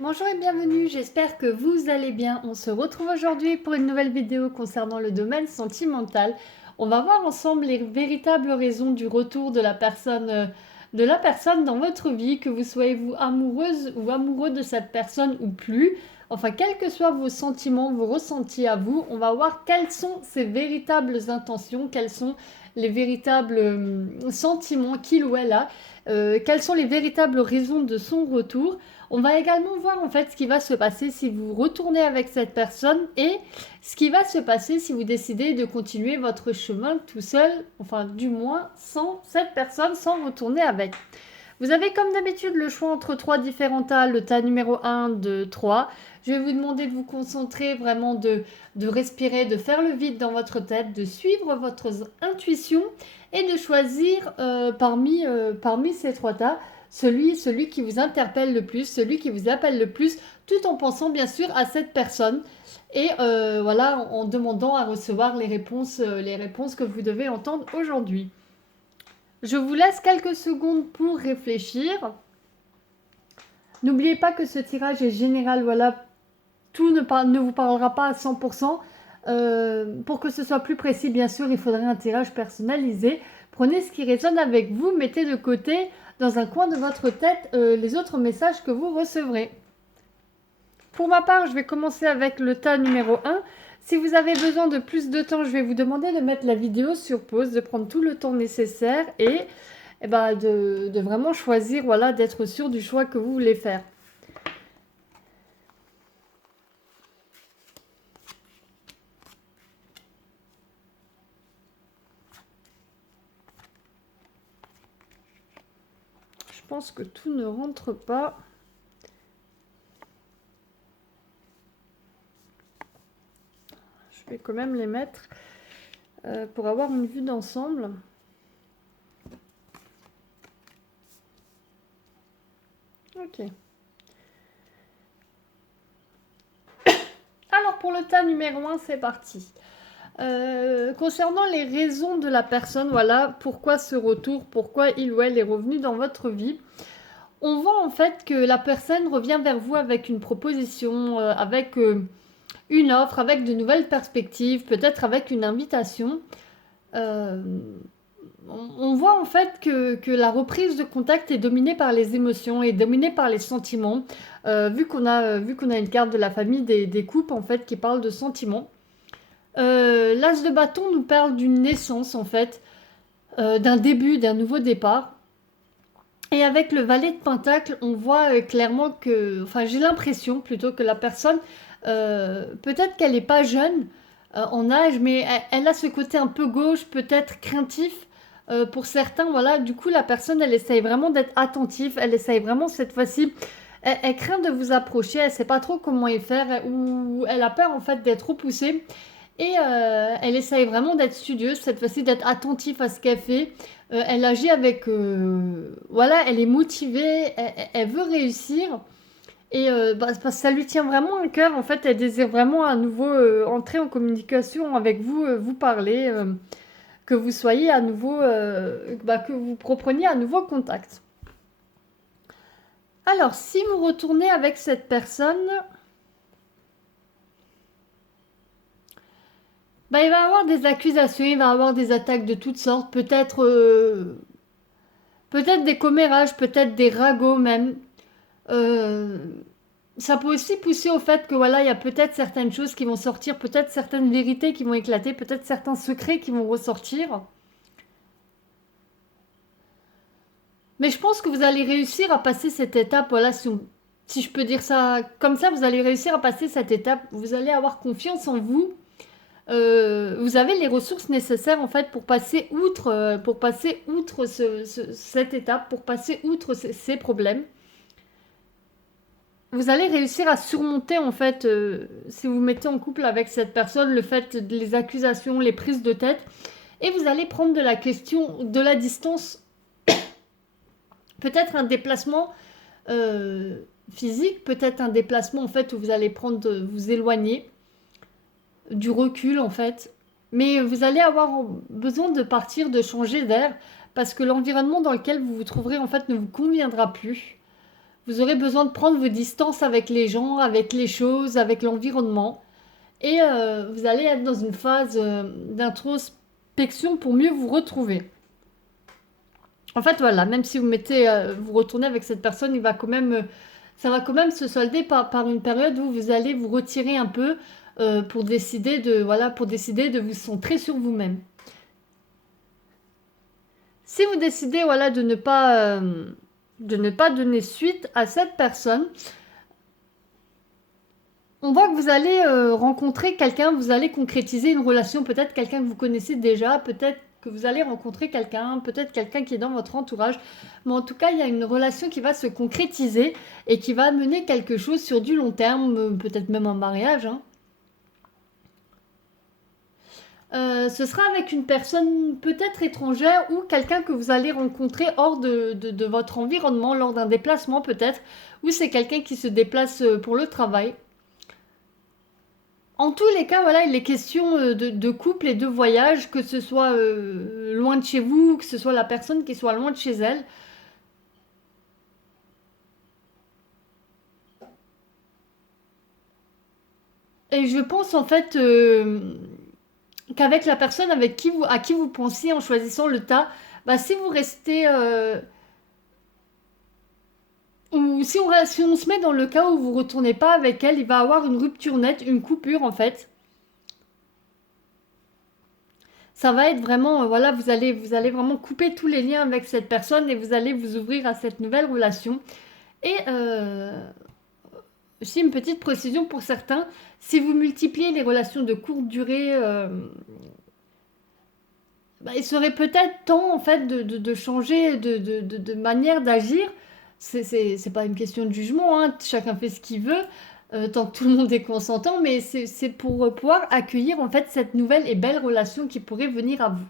Bonjour et bienvenue, j'espère que vous allez bien. On se retrouve aujourd'hui pour une nouvelle vidéo concernant le domaine sentimental. On va voir ensemble les véritables raisons du retour de la personne dans votre vie, que vous soyez vous amoureuse ou amoureux de cette personne ou plus. Enfin, quels que soient vos sentiments, vos ressentis à vous, on va voir quelles sont ses véritables intentions, quels sont les véritables sentiments qu'il ou elle a, quelles sont les véritables raisons de son retour. On va également voir en fait ce qui va se passer si vous retournez avec cette personne et ce qui va se passer si vous décidez de continuer votre chemin tout seul, enfin du moins sans cette personne, sans retourner avec. Vous avez comme d'habitude le choix entre trois différents tas, le tas numéro 1, 2, 3. Je vais vous demander de vous concentrer, vraiment de respirer, de faire le vide dans votre tête, de suivre votre intuition et de choisir parmi ces trois tas celui qui vous interpelle le plus, celui qui vous appelle le plus, tout en pensant bien sûr à cette personne et voilà, en demandant à recevoir les réponses que vous devez entendre aujourd'hui. Je vous laisse quelques secondes pour réfléchir. N'oubliez pas que ce tirage est général, voilà, tout ne vous parlera pas à 100%. Pour que ce soit plus précis, bien sûr, il faudrait un tirage personnalisé. Prenez ce qui résonne avec vous, mettez de côté dans un coin de votre tête les autres messages que vous recevrez. Pour ma part, je vais commencer avec le tas numéro 1. Si vous avez besoin de plus de temps, je vais vous demander de mettre la vidéo sur pause, de prendre tout le temps nécessaire et de vraiment choisir, voilà, d'être sûr du choix que vous voulez faire. Je pense que tout ne rentre pas. Je vais quand même les mettre pour avoir une vue d'ensemble. Ok. Alors pour le tas numéro 1, c'est parti. Concernant les raisons de la personne, voilà, pourquoi ce retour, pourquoi il ou elle est revenu dans votre vie, on voit en fait que la personne revient vers vous avec une proposition, avec une offre, avec de nouvelles perspectives, peut-être avec une invitation. Euh, on voit en fait que la reprise de contact est dominée par les émotions et dominée par les sentiments, vu qu'on a une carte de la famille des coupes en fait qui parle de sentiments. L'as de bâton nous parle d'une naissance en fait, d'un début, d'un nouveau départ. Et avec le valet de pentacle, on voit clairement que, enfin j'ai l'impression plutôt que la personne, peut-être qu'elle n'est pas jeune en âge, mais elle a ce côté un peu gauche, peut-être craintif pour certains. Voilà, du coup la personne, elle essaye vraiment d'être attentive, elle essaye vraiment cette fois-ci. Elle craint de vous approcher, elle sait pas trop comment y faire, ou elle a peur en fait d'être repoussée. Et elle essaye vraiment d'être studieuse, cette fois-ci d'être attentive à ce qu'elle fait. Elle agit avec... voilà, elle est motivée, elle veut réussir. Et ça lui tient vraiment à cœur. En fait, elle désire vraiment à nouveau entrer en communication avec vous, vous parler, que vous soyez à nouveau... que vous repreniez à nouveau contact. Alors, si vous retournez avec cette personne... il va y avoir des accusations, il va y avoir des attaques de toutes sortes, peut-être des commérages, peut-être des ragots même. Euh, Ça peut aussi pousser au fait que voilà, il y a peut-être certaines choses qui vont sortir, peut-être certaines vérités qui vont éclater, peut-être certains secrets qui vont ressortir. Mais je pense que vous allez réussir à passer cette étape, voilà, si je peux dire ça comme ça, vous allez réussir à passer cette étape, vous allez avoir confiance en vous. Vous avez les ressources nécessaires en fait pour passer outre cette étape, pour passer outre ces problèmes. Vous allez réussir à surmonter en fait, si vous mettez en couple avec cette personne, le fait les accusations, les prises de tête, et vous allez prendre de la question, de la distance, peut-être un déplacement euh, physique, peut-être un déplacement en fait où vous allez vous éloigner, du recul en fait. Mais vous allez avoir besoin de partir, de changer d'air, parce que l'environnement dans lequel vous vous trouverez en fait ne vous conviendra plus. Vous aurez besoin de prendre vos distances avec les gens, avec les choses, avec l'environnement. Et vous allez être dans une phase d'introspection pour mieux vous retrouver. En fait, voilà, même si vous retournez avec cette personne, ça va quand même se solder par une période où vous allez vous retirer un peu pour décider de vous centrer sur vous-même. Si vous décidez, voilà, de ne pas donner suite à cette personne, on voit que vous allez rencontrer quelqu'un, vous allez concrétiser une relation, peut-être quelqu'un que vous connaissez déjà, peut-être que vous allez rencontrer quelqu'un, peut-être quelqu'un qui est dans votre entourage. Mais en tout cas, il y a une relation qui va se concrétiser et qui va mener quelque chose sur du long terme, peut-être même un mariage, hein. Ce sera avec une personne peut-être étrangère ou quelqu'un que vous allez rencontrer hors de votre environnement, lors d'un déplacement peut-être, ou c'est quelqu'un qui se déplace pour le travail. En tous les cas, voilà, il est question de couple et de voyage, que ce soit loin de chez vous, que ce soit la personne qui soit loin de chez elle. Et je pense en fait qu'avec la personne à qui vous pensiez en choisissant le tas, bah, si vous restez ou si on se met dans le cas où vous retournez pas avec elle, il va y avoir une rupture nette, une coupure en fait. Ça va être vraiment, voilà, vous allez vraiment couper tous les liens avec cette personne et vous allez vous ouvrir à cette nouvelle relation. Et aussi une petite précision pour certains, si vous multipliez les relations de courte durée, bah, il serait peut-être temps en fait de changer de manière d'agir. C'est pas une question de jugement, hein, chacun fait ce qu'il veut, tant que tout le monde est consentant, mais c'est pour pouvoir accueillir en fait cette nouvelle et belle relation qui pourrait venir à vous.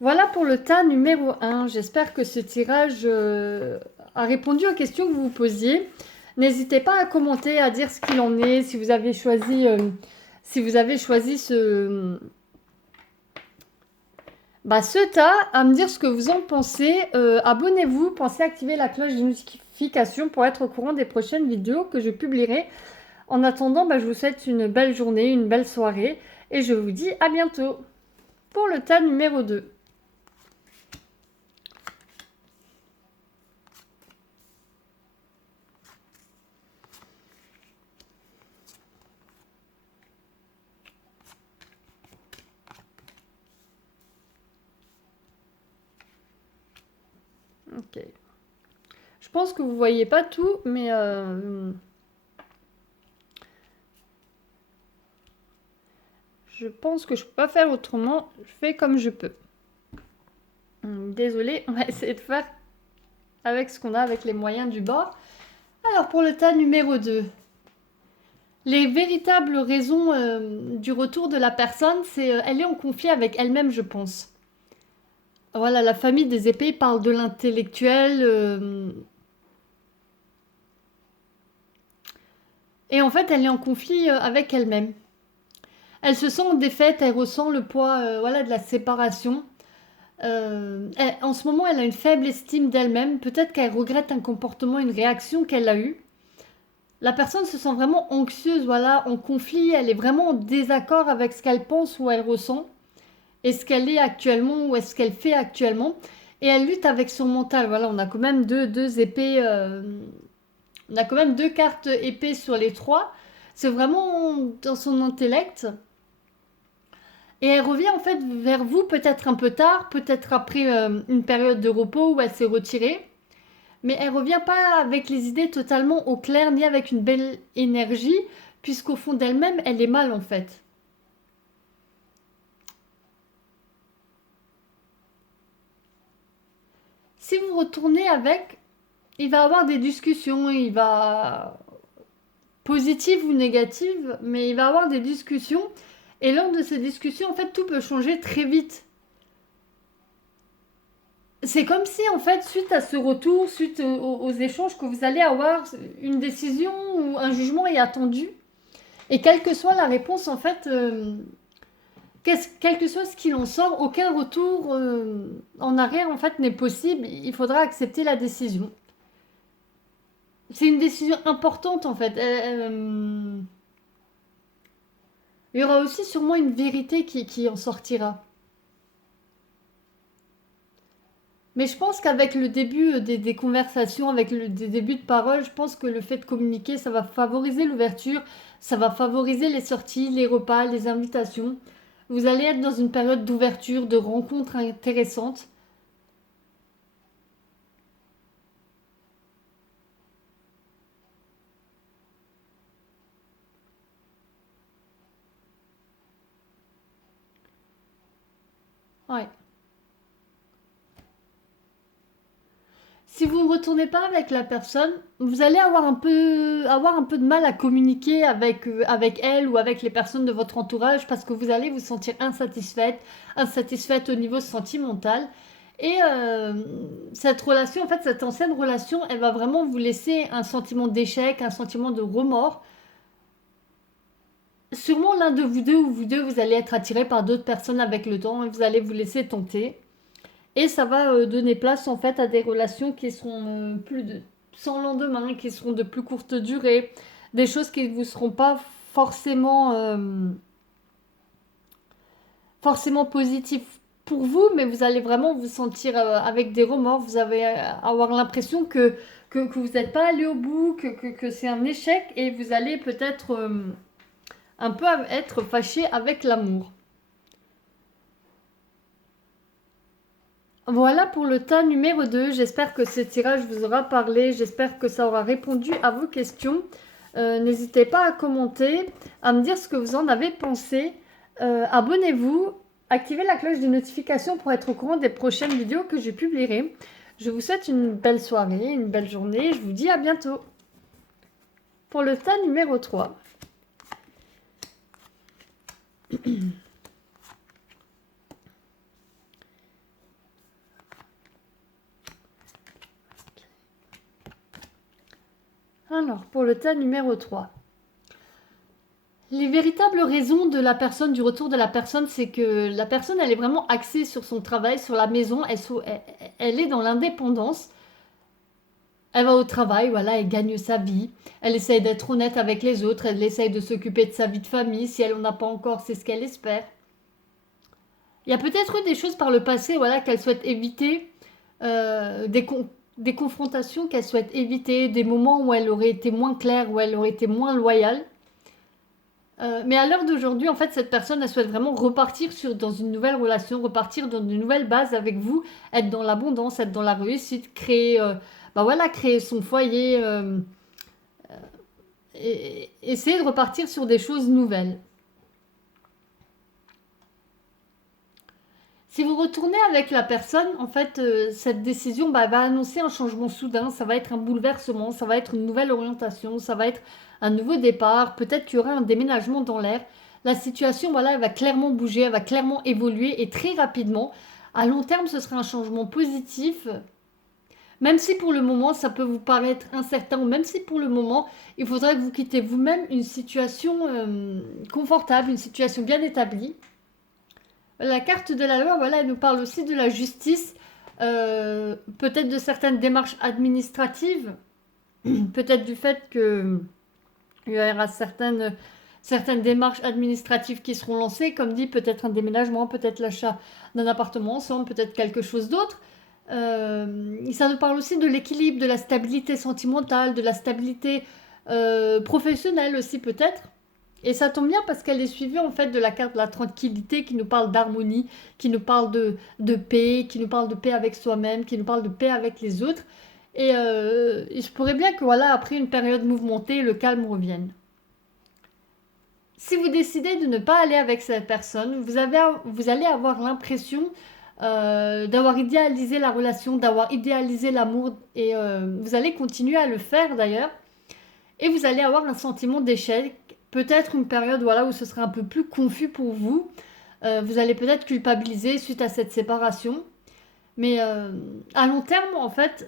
Voilà pour le tas numéro 1. J'espère que ce tirage a répondu aux questions que vous vous posiez. N'hésitez pas à commenter, à dire ce qu'il en est, si vous avez choisi ce tas, à me dire ce que vous en pensez. Abonnez-vous, pensez à activer la cloche de notification pour être au courant des prochaines vidéos que je publierai. En attendant, je vous souhaite une belle journée, une belle soirée et je vous dis à bientôt pour le tas numéro 2. Ok. Je pense que vous voyez pas tout, mais je pense que je peux pas faire autrement. Je fais comme je peux. Désolée, on va essayer de faire avec ce qu'on a, avec les moyens du bord. Alors pour le tas numéro 2. Les véritables raisons du retour de la personne, c'est elle est en conflit avec elle-même, je pense. Voilà, la famille des épées parle de l'intellectuel. Et en fait, elle est en conflit avec elle-même. Elle se sent en défaite, elle ressent le poids de la séparation. En ce moment, elle a une faible estime d'elle-même. Peut-être qu'elle regrette un comportement, une réaction qu'elle a eue. La personne se sent vraiment anxieuse, voilà, en conflit. Elle est vraiment en désaccord avec ce qu'elle pense ou elle ressent. Et ce qu'elle est actuellement ou est-ce qu'elle fait actuellement. Et elle lutte avec son mental. Voilà, on a quand même deux épées. On a quand même 2 cartes épées sur les 3. C'est vraiment dans son intellect. Et elle revient en fait vers vous peut-être un peu tard, peut-être après une période de repos où elle s'est retirée. Mais elle revient pas avec les idées totalement au clair, ni avec une belle énergie, puisqu'au fond d'elle-même, elle est mal en fait. Si vous retournez avec, il va avoir des discussions, il va positives ou négatives, mais il va avoir des discussions. Et lors de ces discussions, en fait, tout peut changer très vite. C'est comme si, en fait, suite à ce retour, suite aux échanges, que vous allez avoir une décision ou un jugement est attendu. Et quelle que soit la réponse, en fait, quel que soit ce qu'il en sort, aucun retour en arrière, en fait, n'est possible. Il faudra accepter la décision. C'est une décision importante en fait. Il y aura aussi sûrement une vérité qui en sortira. Mais je pense qu'avec le début des conversations, avec des débuts de parole, je pense que le fait de communiquer, ça va favoriser l'ouverture, ça va favoriser les sorties, les repas, les invitations. Vous allez être dans une période d'ouverture, de rencontres intéressantes. Ouais. Si vous ne retournez pas avec la personne, vous allez avoir un peu de mal à communiquer avec elle ou avec les personnes de votre entourage parce que vous allez vous sentir insatisfaite, insatisfaite au niveau sentimental. Et cette relation, en fait, cette ancienne relation, elle va vraiment vous laisser un sentiment d'échec, un sentiment de remords. Sûrement l'un de vous deux ou vous deux, vous allez être attiré par d'autres personnes avec le temps et vous allez vous laisser tenter. Et ça va donner place en fait à des relations qui seront sans lendemain, qui seront de plus courte durée, des choses qui ne vous seront pas forcément, forcément positives pour vous, mais vous allez vraiment vous sentir avec des remords, vous allez avoir l'impression que vous n'êtes pas allé au bout, que c'est un échec et vous allez peut-être un peu être fâché avec l'amour. Voilà pour le tas numéro 2. J'espère que ce tirage vous aura parlé. J'espère que ça aura répondu à vos questions. N'hésitez pas à commenter, à me dire ce que vous en avez pensé. Abonnez-vous, activez la cloche des notifications pour être au courant des prochaines vidéos que je publierai. Je vous souhaite une belle soirée, une belle journée. Je vous dis à bientôt. Pour le tas numéro 3. Alors, pour le tas numéro 3. Les véritables raisons de la personne, du retour de la personne, c'est que la personne, elle est vraiment axée sur son travail, sur la maison, elle est dans l'indépendance. Elle va au travail, voilà, elle gagne sa vie. Elle essaye d'être honnête avec les autres, elle essaye de s'occuper de sa vie de famille. Si elle n'en a pas encore, c'est ce qu'elle espère. Il y a peut-être eu des choses par le passé, voilà, qu'elle souhaite éviter, des confrontations qu'elle souhaite éviter, des moments où elle aurait été moins claire, où elle aurait été moins loyale. Mais à l'heure d'aujourd'hui, en fait, cette personne, elle souhaite vraiment repartir dans une nouvelle relation, repartir dans une nouvelle base avec vous, être dans l'abondance, être dans la réussite, créer, bah voilà, créer son foyer, et essayer de repartir sur des choses nouvelles. Si vous retournez avec la personne, en fait, cette décision bah, va annoncer un changement soudain, ça va être un bouleversement, ça va être une nouvelle orientation, ça va être un nouveau départ, peut-être qu'il y aura un déménagement dans l'air. La situation, voilà, elle va clairement bouger, elle va clairement évoluer et très rapidement. À long terme, ce sera un changement positif, même si pour le moment, ça peut vous paraître incertain, ou même si pour le moment, il faudrait que vous quittez vous-même une situation confortable, une situation bien établie. La carte de la loi, voilà, elle nous parle aussi de la justice, peut-être de certaines démarches administratives, peut-être du fait que il y aura certaines démarches administratives qui seront lancées, comme dit, peut-être un déménagement, peut-être l'achat d'un appartement ensemble, peut-être quelque chose d'autre. Ça nous parle aussi de l'équilibre, de la stabilité sentimentale, de la stabilité professionnelle aussi peut-être. Et ça tombe bien parce qu'elle est suivie en fait de la carte de la tranquillité qui nous parle d'harmonie, qui nous parle de paix, qui nous parle de paix avec soi-même, qui nous parle de paix avec les autres. Et il se pourrait bien que voilà, après une période mouvementée, le calme revienne. Si vous décidez de ne pas aller avec cette personne, vous allez avoir l'impression d'avoir idéalisé la relation, d'avoir idéalisé l'amour, et vous allez continuer à le faire d'ailleurs, et vous allez avoir un sentiment d'échec, peut-être une période voilà, où ce sera un peu plus confus pour vous. Vous allez peut-être culpabiliser suite à cette séparation. Mais à long terme, en fait,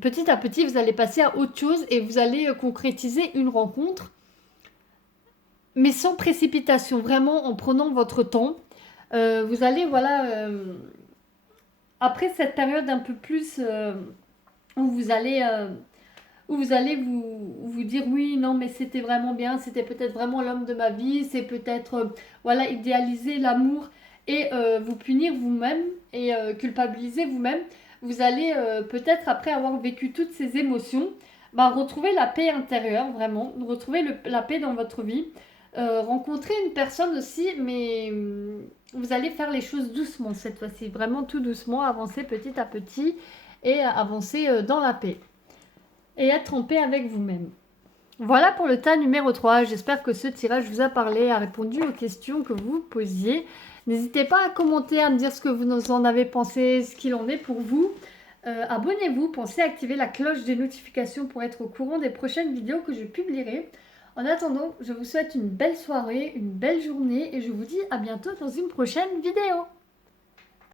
petit à petit, vous allez passer à autre chose et vous allez concrétiser une rencontre, mais sans précipitation, vraiment en prenant votre temps. Vous allez, voilà, après cette période un peu plus où vous allez où vous allez vous dire oui, non, mais c'était vraiment bien, c'était peut-être vraiment l'homme de ma vie, c'est peut-être, voilà, idéaliser l'amour et vous punir vous-même et culpabiliser vous-même. Vous allez peut-être, après avoir vécu toutes ces émotions, bah, retrouver la paix intérieure, vraiment, retrouver la paix dans votre vie. Rencontrer une personne aussi, mais vous allez faire les choses doucement cette fois-ci, vraiment tout doucement, avancer petit à petit et avancer dans la paix et être en paix avec vous-même. Voilà pour le tas numéro 3. J'espère que ce tirage vous a parlé, a répondu aux questions que vous posiez. N'hésitez pas à commenter, à me dire ce que vous en avez pensé, ce qu'il en est pour vous. Abonnez-vous, pensez à activer la cloche des notifications pour être au courant des prochaines vidéos que je publierai. En attendant, je vous souhaite une belle soirée, une belle journée et je vous dis à bientôt dans une prochaine vidéo.